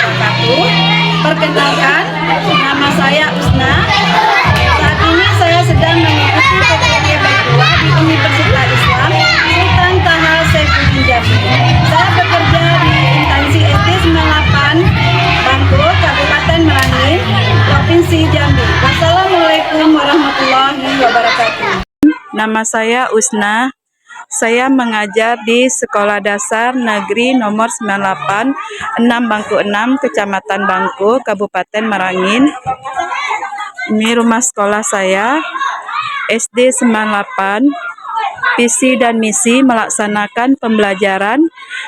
wabarakatuh. Perkenalkan, nama saya Usna. Saat ini saya sedang mengikuti PPD Baitua di Universitas Islam Sultan Taha Saifuddin Jambi. Saya bekerja di instansi SD 98 Bangko, Kabupaten Merangin, Provinsi Jambi. Wassalamualaikum warahmatullahi wabarakatuh. Nama saya Usna. Saya mengajar di Sekolah Dasar Negeri Nomor 98, 6 Bangko 6, Kecamatan Bangko, Kabupaten Merangin. Ini rumah sekolah saya, SD 98. Visi dan misi melaksanakan pembelajaran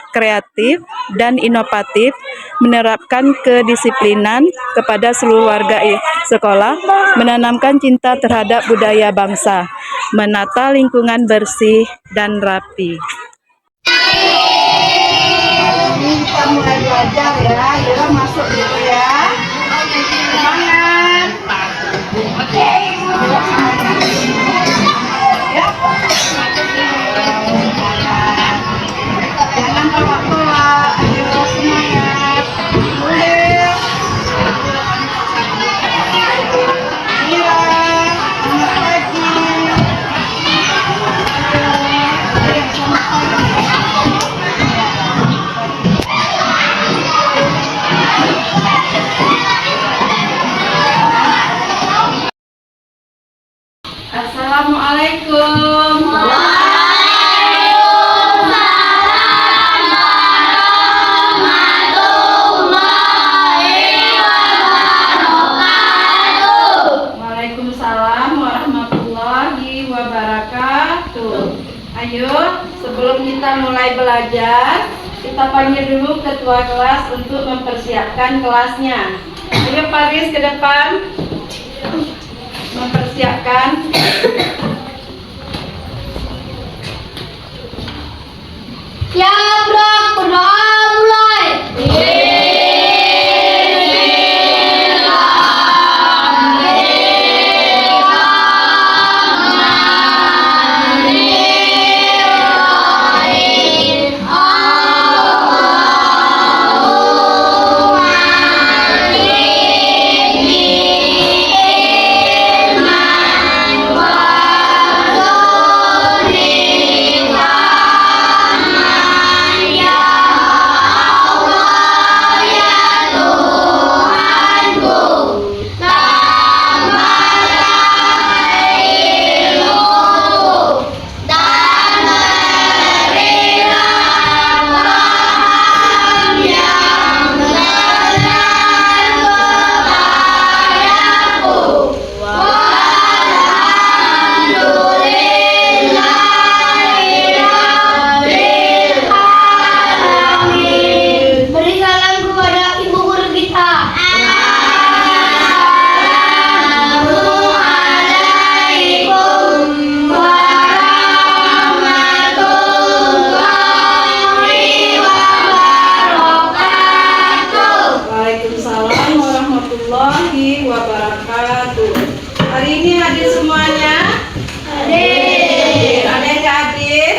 kreatif dan inovatif, menerapkan kedisiplinan kepada seluruh warga sekolah, menanamkan cinta terhadap budaya bangsa, menata lingkungan bersih dan rapi. Ini kita mulai belajar ya, Yura masuk dulu ya. Semangat. Ya. Jangan pelak-pelak, ayo semangat. Boleh. Iya, selamat pagi. Assalamualaikum. Waalaikumsalam warahmatullahi wabarakatuh. Ayo, sebelum kita mulai belajar, kita panggil dulu ketua kelas untuk mempersiapkan kelasnya. Ayo Paris ke depan. Mempersiapkan. Ya, berdoa mulai. Hari ini hadir semuanya? Hadir. Ada yang nggak hadir?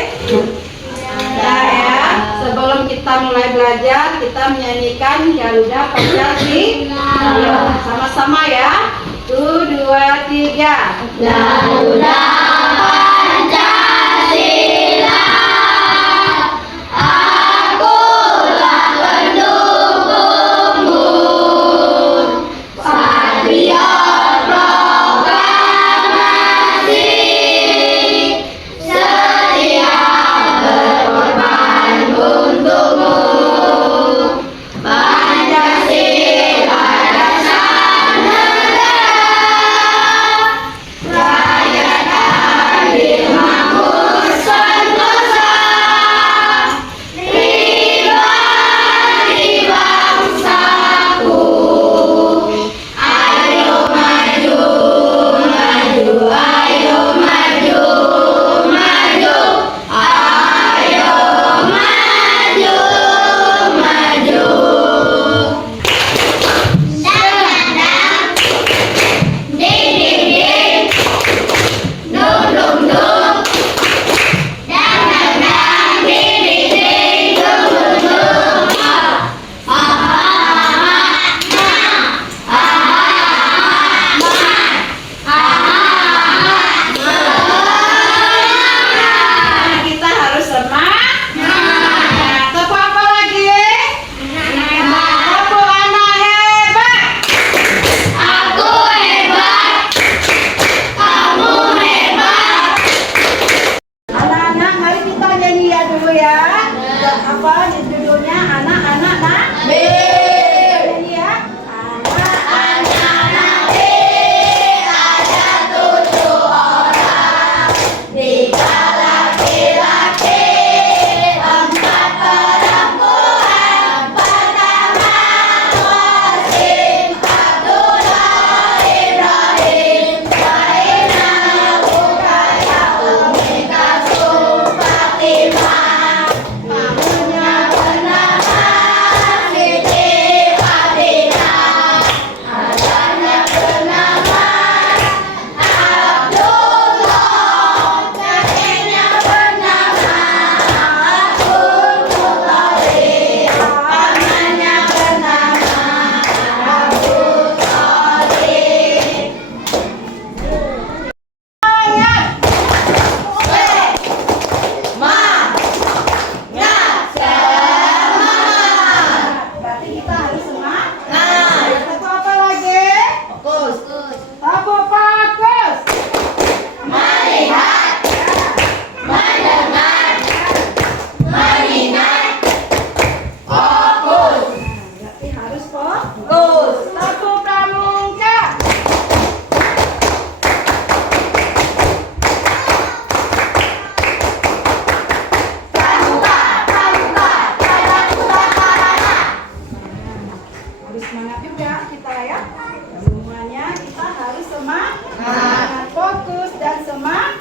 Ada ya. Sebelum kita mulai belajar, kita menyanyikan Garuda Pancasila. Sama-sama ya. 1, 2, 3. Garuda Pancasila, akulah pendukungmu. Patriot proklamasi, setia berkorban untukmu. Pancasila dasar negara, rakyat Apa judulnya? Anak-anak Nabi. Ini ya. Anak-anak Nabi ada 7 orang, 3 laki-laki, 4 perempuan. Pertama Qasim, Abdullah, Ibrahim, Zainab, Ruqayyah, Ummi Kalsum, Fatimah. Ibunya bernama Siti Khadijah, ayahnya bernama Abdullah, kakeknya bernama Abdul Muthalib, pamannya bernama Abdul Thalib. Berarti kita harus semangat. Satu apa lagi? Fokus. Satu fokus. Melihat, mendengar, mengingat, fokus. Berarti harus fokus. Satu pramuka. Pramuka, pramuka, pramuka karana. Harus semangat juga kita ya. Semuanya kita harus semangat, fokus dan semangat.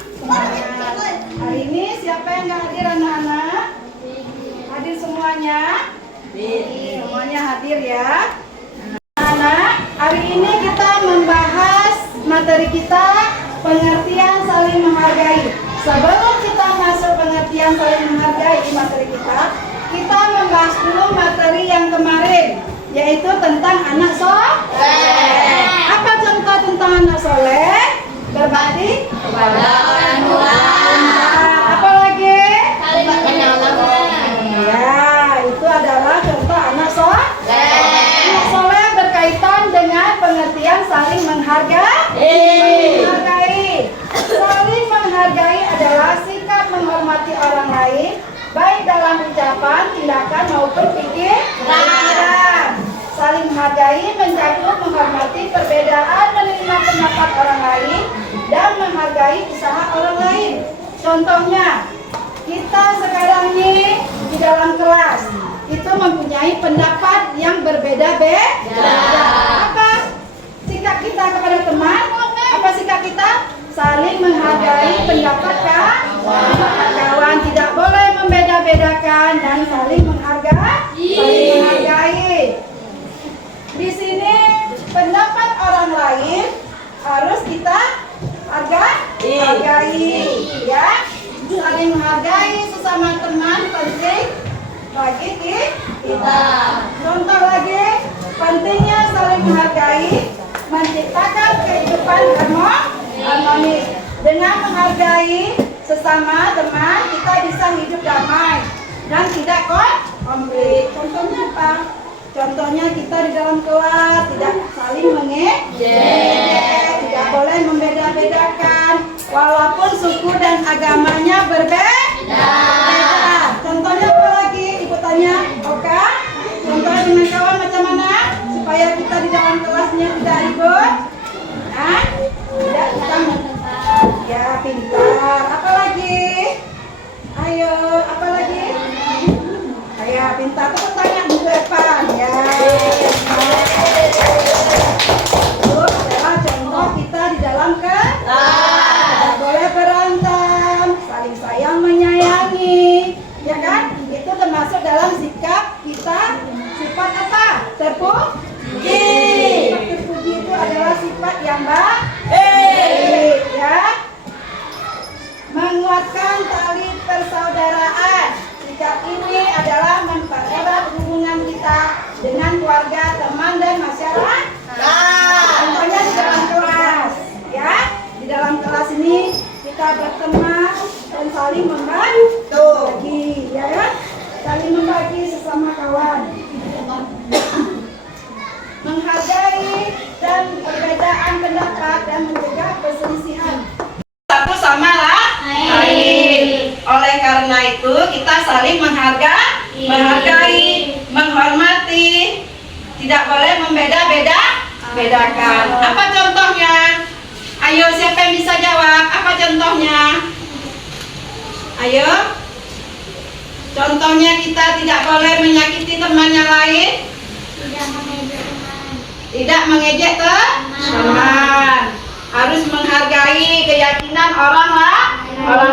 Hari ini siapa yang nggak hadir anak-anak? Hadir semuanya? Semuanya hadir ya. Anak, hari ini kita membahas materi kita pengertian saling menghargai. Sebelum kita masuk pengertian saling menghargai di materi kita membahas dulu materi yang kemarin, yaitu tentang anak soleh. Apa contoh tentang anak soleh? Berbakti Kepada orang tua, apa lagi? saling menolong. Ya, itu adalah contoh anak soleh. Anak soleh berkaitan dengan pengertian saling menghargai. Saling menghargai adalah sikap menghormati orang lain, baik dalam ucapan, tindakan maupun pikiran. Saling menghargai mencakup menghormati perbedaan, menerima pendapat orang lain, dan menghargai usaha orang lain. Contohnya, kita sekarang ini di dalam kelas itu mempunyai pendapat yang berbeda-beda. Apa sikap kita kepada teman? Apa sikap kita? Saling menghargai pendapat kawan. Tidak boleh membeda-bedakan dan saling menghargai. Di sini pendapat orang lain harus kita hargai, ya. Saling menghargai sesama teman penting bagi kita. Contoh lagi, pentingnya saling menghargai menciptakan kehidupan harmonis. Dengan menghargai sesama teman, kita bisa hidup damai dan tidak konflik. Contohnya apa? Contohnya kita di dalam kelas tidak saling mengejek, tidak boleh membeda-bedakan, walaupun suku dan agamanya berbeda. Contohnya apa lagi? Ibu tanya, oke? Contohnya dengan kawan macam mana? Supaya kita di dalam kelasnya tidak ribut. Tidak kita ya pintar. Apa lagi? Ayo, apa lagi? Ya pintar. Tepuk tangan di depan ya. Itu adalah contoh kita di dalam kelas. Tidak boleh berantem, saling sayang menyayangi, ya kan? Itu termasuk dalam sikap kita. Sifat apa? Terpuji. Sifat terpuji itu adalah sifat yang baik, ya. Menguatkan tali persaudaraan. Sikap ini adalah mempererat hubungan kita dengan keluarga, teman, dan masyarakat. Contohnya di dalam kelas, ya. Di dalam kelas ini kita berteman dan saling membagi, ya kan? Saling membagi sesama kawan. Menghargai dan perbedaan pendapat dan mencegah perselisihan. Satu sama lain. Oleh karena itu kita saling menghargai, menghormati, tidak boleh bedakan. Apa contohnya? Ayo, siapa yang bisa jawab? Apa contohnya? Ayo. Contohnya kita tidak boleh menyakiti teman yang lain. Tidak mengejek teman. Harus menghargai keyakinan orang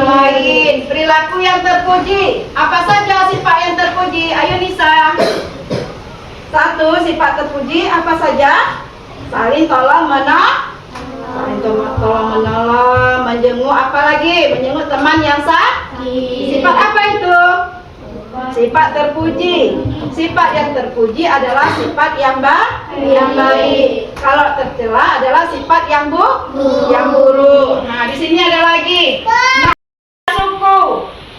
lain. Perilaku yang terpuji. Apa saja sifat yang terpuji? Ayo Nisa. 1. Sifat terpuji apa saja? Saling tolong menolong, menjenguk, apalagi menjenguk teman yang sakit. Sifat apa itu? Sifat terpuji. Sifat yang terpuji adalah sifat yang baik. Kalau tercela adalah sifat yang buruk. Nah, di sini ada lagi suku.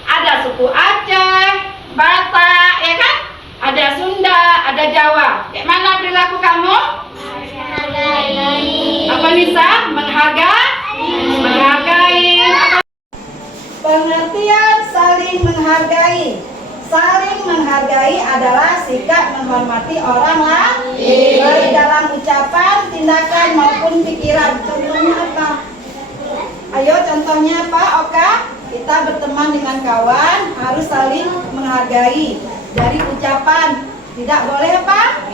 Ada suku Aceh, Batak, ya kan? Ada Sunda, ada Jawa. Kayak mana perilaku kamu? Apa Nisa? Menghargai. Pengertian saling menghargai. Saling menghargai adalah sikap menghormati orang lain, baik dalam ucapan, tindakan maupun pikiran. Contohnya apa? Ayo contohnya apa, Oka? Kita berteman dengan kawan harus saling menghargai. Dari ucapan, tidak boleh apa?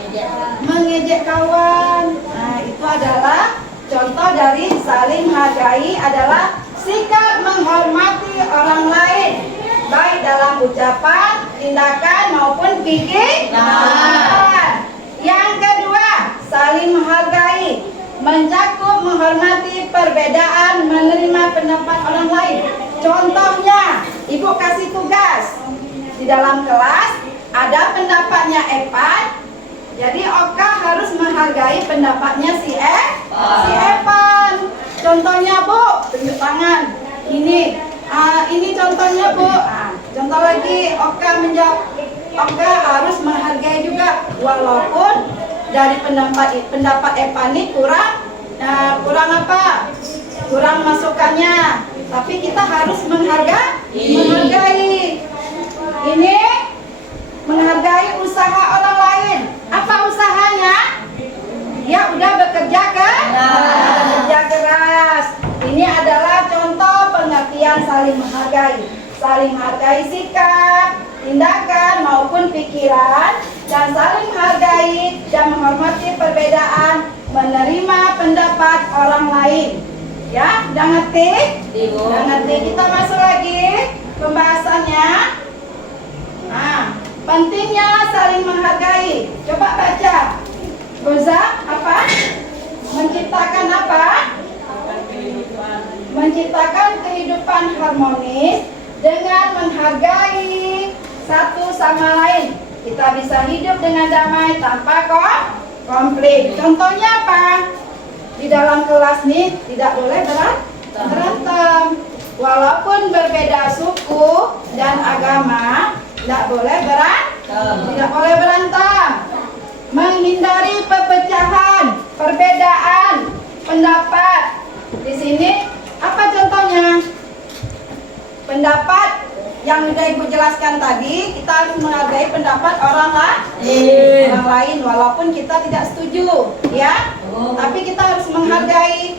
Mengejek kawan. Nah, itu adalah contoh dari saling menghargai adalah sikap menghormati orang lain, baik dalam ucapan, tindakan maupun pikiran. Yang kedua, saling menghargai mencakup menghormati perbedaan, menerima pendapat orang lain. Contohnya, Ibu kasih tugas di dalam kelas, ada pendapatnya Evan, jadi Oka harus menghargai pendapatnya si Evan. Contohnya Bu, tunjuk tangan. Ini contohnya Bu. Contoh lagi, Oka menjawab. Oka harus menghargai juga, walaupun dari pendapat Evan ini kurang apa? Kurang masukannya. Tapi kita harus menghargai. Ini menghargai usaha orang lain. Apa usahanya? Dia udah bekerja keras. Ini adalah contoh pengertian saling menghargai. Saling menghargai sikap, tindakan maupun pikiran, dan saling menghargai dan menghormati perbedaan, menerima pendapat orang lain. Ya, udah ngerti? Udah ngerti. Kita masuk lagi pembahasannya. Nah, pentingnya saling menghargai. Coba baca. Goza, apa? Menciptakan apa? Menciptakan kehidupan harmonis dengan menghargai satu sama lain. Kita bisa hidup dengan damai tanpa konflik. Contohnya apa? Di dalam kelas nih tidak boleh berantem. Walaupun berbeda suku dan agama, tidak boleh berantem. Menghindari perpecahan, perbedaan pendapat. Di sini apa contohnya? Pendapat yang sudah Ibu jelaskan tadi, kita harus menghargai pendapat orang lain walaupun kita tidak setuju, ya. Tapi kita harus menghargai,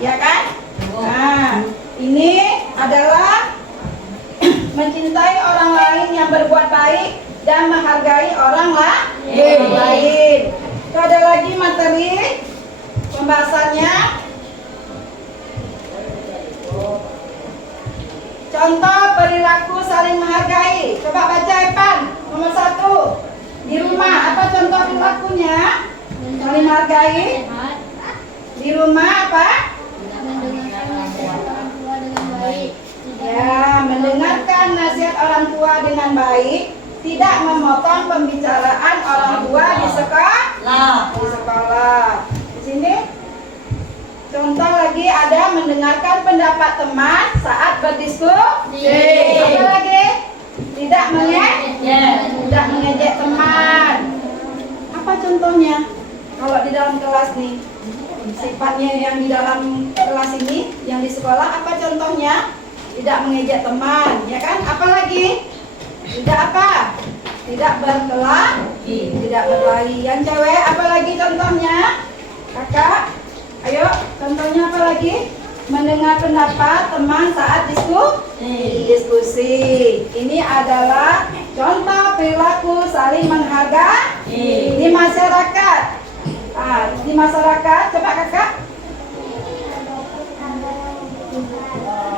ya kan? Nah, ini adalah mencintai orang lain yang berbuat baik dan menghargai orang lain. Itu ada lagi materi pembahasannya. Contoh perilaku saling menghargai. Coba baca Evan, nomor 1. Di rumah, apa contoh perilakunya? Saling menghargai. Di rumah apa? Ya, mendengarkan nasihat orang tua dengan baik, tidak memotong pembicaraan orang tua di sekolah. Di sini contoh lagi ada mendengarkan pendapat teman saat berdiskusi. Apa lagi? Tidak mengejek teman. Apa contohnya? Kalau di dalam kelas nih, sifatnya yang di dalam kelas ini, yang di sekolah, apa contohnya? Tidak mengejek teman, ya kan? Apalagi? Tidak apa? Tidak berkelahi, tidak berkelahi. Yang cewek apalagi contohnya? Kakak, ayo contohnya apa lagi? Mendengar pendapat teman saat diskusi. Ini adalah contoh perilaku saling menghargai di masyarakat. Di masyarakat, coba kakak.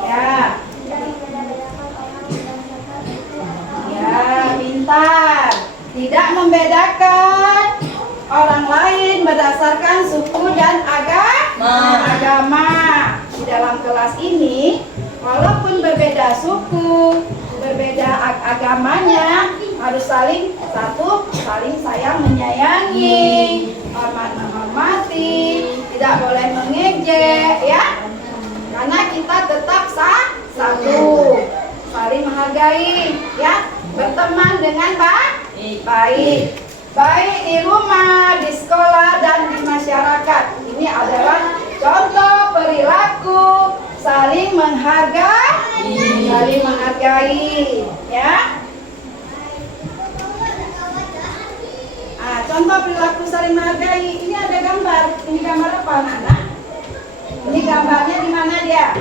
Ya. Ya, pintar. Tidak membedakan orang lain berdasarkan suku dan agama. Di dalam kelas ini, walaupun berbeda suku, berbeda agamanya, harus saling sayang menyayangi, hormat menghormati, tidak boleh mengejek, ya. Karena kita tetap satu, saling menghargai, ya. Berteman dengan baik di rumah, di sekolah, dan di masyarakat. Ini adalah contoh perilaku saling menghargai, ya. Contoh perilaku saling menghargai. Ini ada gambar. Ini gambar apa, anak-anak? Ini gambarnya di mana dia?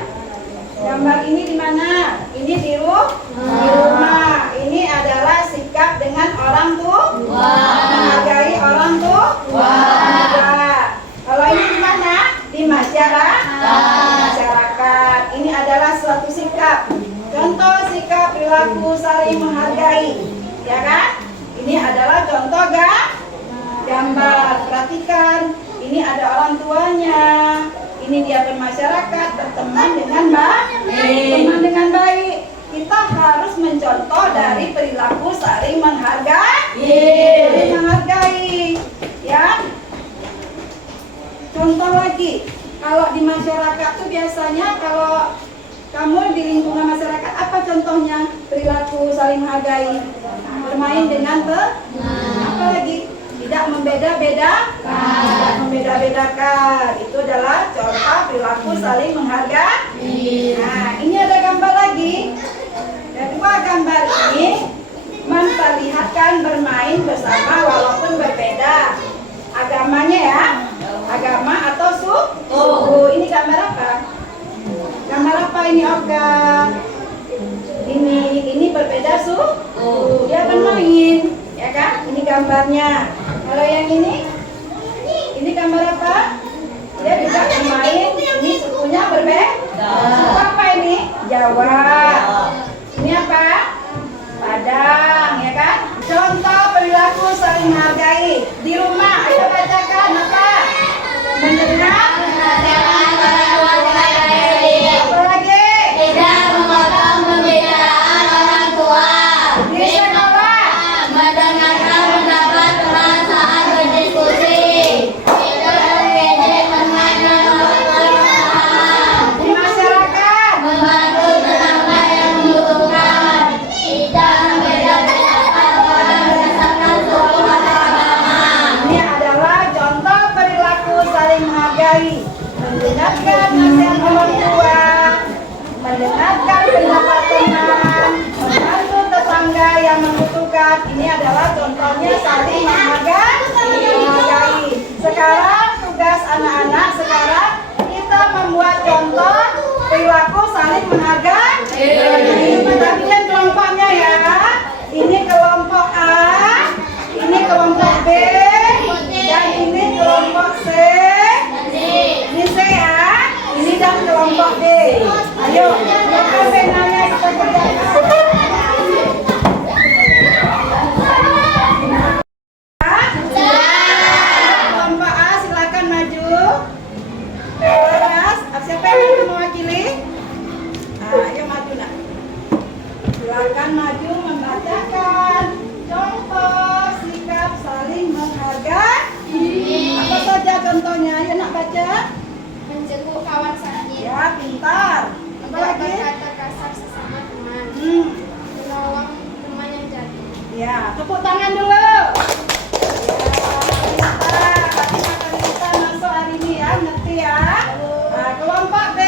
Gambar ini di mana? Ini di rumah. Ini adalah sikap dengan orang tua. Menghargai orang tua. Kalau ini di mana? Di masyarakat. Ini adalah suatu sikap. Contoh sikap perilaku saling menghargai, ya kan? Ini adalah contoh gambar. Perhatikan. Ini ada orang tuanya. Ini dia bermasyarakat, berteman dengan baik. Kita harus mencontoh dari perilaku saling menghargai, ya. Contoh lagi, kalau di masyarakat tuh biasanya kalau kamu di lingkungan masyarakat, apa contohnya perilaku saling menghargai? Bermain dengan apa lagi? Tidak membeda-bedakan. Itu adalah contoh perilaku saling menghargai. Nah, ini ada gambar lagi. Kedua gambar ini memperlihatkan bermain bersama walaupun berbeda agamanya, ya. Agama atau suku. Ini gambar apa? Gambar apa ini, Oka? Ini berbeda suku. Dia bermain, ya kan? Ini gambarnya. Kalau yang ini gambar apa? Dia juga bermain. Ini sukunya berbeda. Suku apa ini? Jawa. Ini apa? Padang, ya kan? Contoh perilaku saling menghargai di rumah. Ayo bacakan apa? Mendengar. Apa lagi? Tidak memotong perbedaan orang tua. Di sekolah. Mendengarkan pendapat teman saat berdiskusi. Tidak mengejek teman yang berpengalaman. Di masyarakat. Membantu tetangga yang membutuhkan. Tidak membeda-bedakan orang berdasarkan suku atau agama. Ini adalah contoh perilaku saling menghargai. Mendengarkan nasihat orang tua, mendengarkan pendapat teman, membantu tetangga yang membutuhkan. Ini adalah contohnya saling menghargai. Sekarang tugas anak-anak, sekarang kita membuat contoh perilaku saling menghargai. Perhatikan kelompoknya, ya. Ini kelompok A, ini kelompok B, dan ini kelompok C. Ini C, ya. Ini dan kelompok D. Ayo, silakan penanya kita kerjakan. Kelompok A, silakan maju. Laras, siapa yang mau mewakili? Ayo maju, nak. Silakan maju membacakan contoh sikap saling menghargai. Apa saja contohnya? Ayo nak baca. Menjenguk kawan sakit. Ya, pintar. Apa Tidak lagi? berkata kasar sesama teman. Menolong teman yang jatuh. Ya, tepuk tangan dulu. Ya, pintar. Tapi kita masuk hari ini, ya, ngerti, ya. Nah, kelompok B.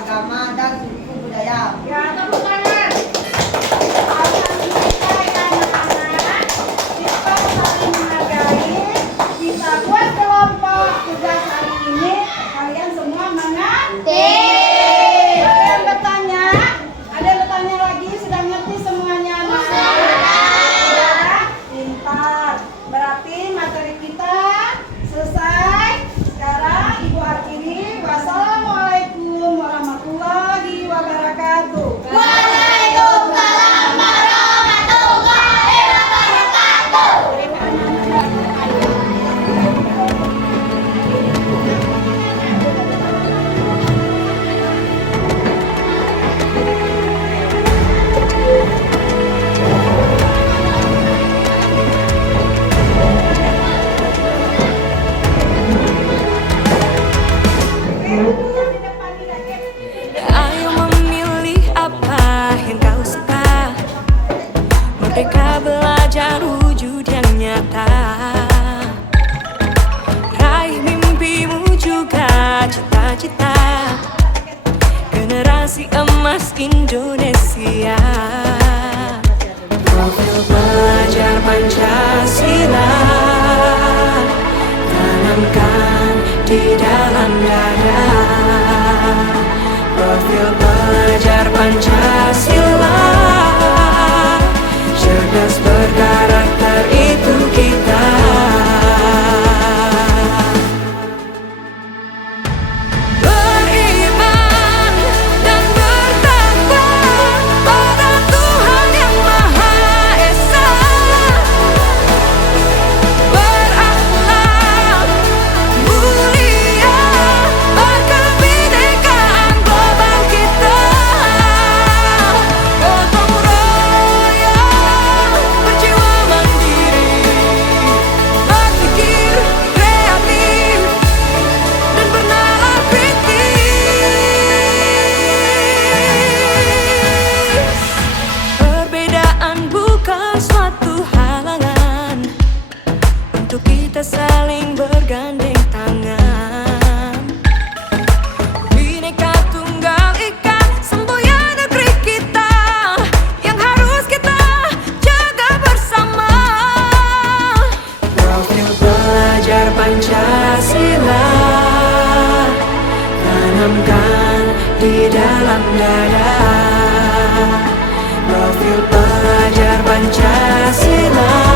agama, dan suku budaya. Ya, tepuk tangan. Alhamdulillah ya anak-anak. Kita saling menghargai. Kita buat kelompok tugas hari ini. Kalian semua mengerti? Ada yang bertanya? Ada yang bertanya lagi? Sudah ngerti semuanya? Sudah. Pintar. Berarti materi kita selesai. Sekarang Ibu akhiri. Wassalamualaikum warahmatullahi wabarakatuh. Waalaikumsalam warahmatullahi wabarakatuh. Ayo memilih apa yang kau suka. Merdeka belajar wujud yang nyata. Raih mimpimu juga cita-cita. Generasi emas Indonesia. Profil pelajar Pancasila tanamkan di dalam dada. Profil pelajar Pancasila, cerdas berkarakter itu kita. Beriman dan bertakwa pada Tuhan yang Maha Esa. Berakhlak mulia, berkebinekaan global kita. Gotong royong, berjiwa mandiri, berpikir kreatif dan bernalar kritis. Perbedaan bukan suatu halangan untuk kita saling bergandeng tangan. Bineka Tunggal Ika, semboyan negeri kita yang harus kita jaga bersama. Profil pelajar Pancasila tanamkan di dalam dada. Profil pelajar Pancasila.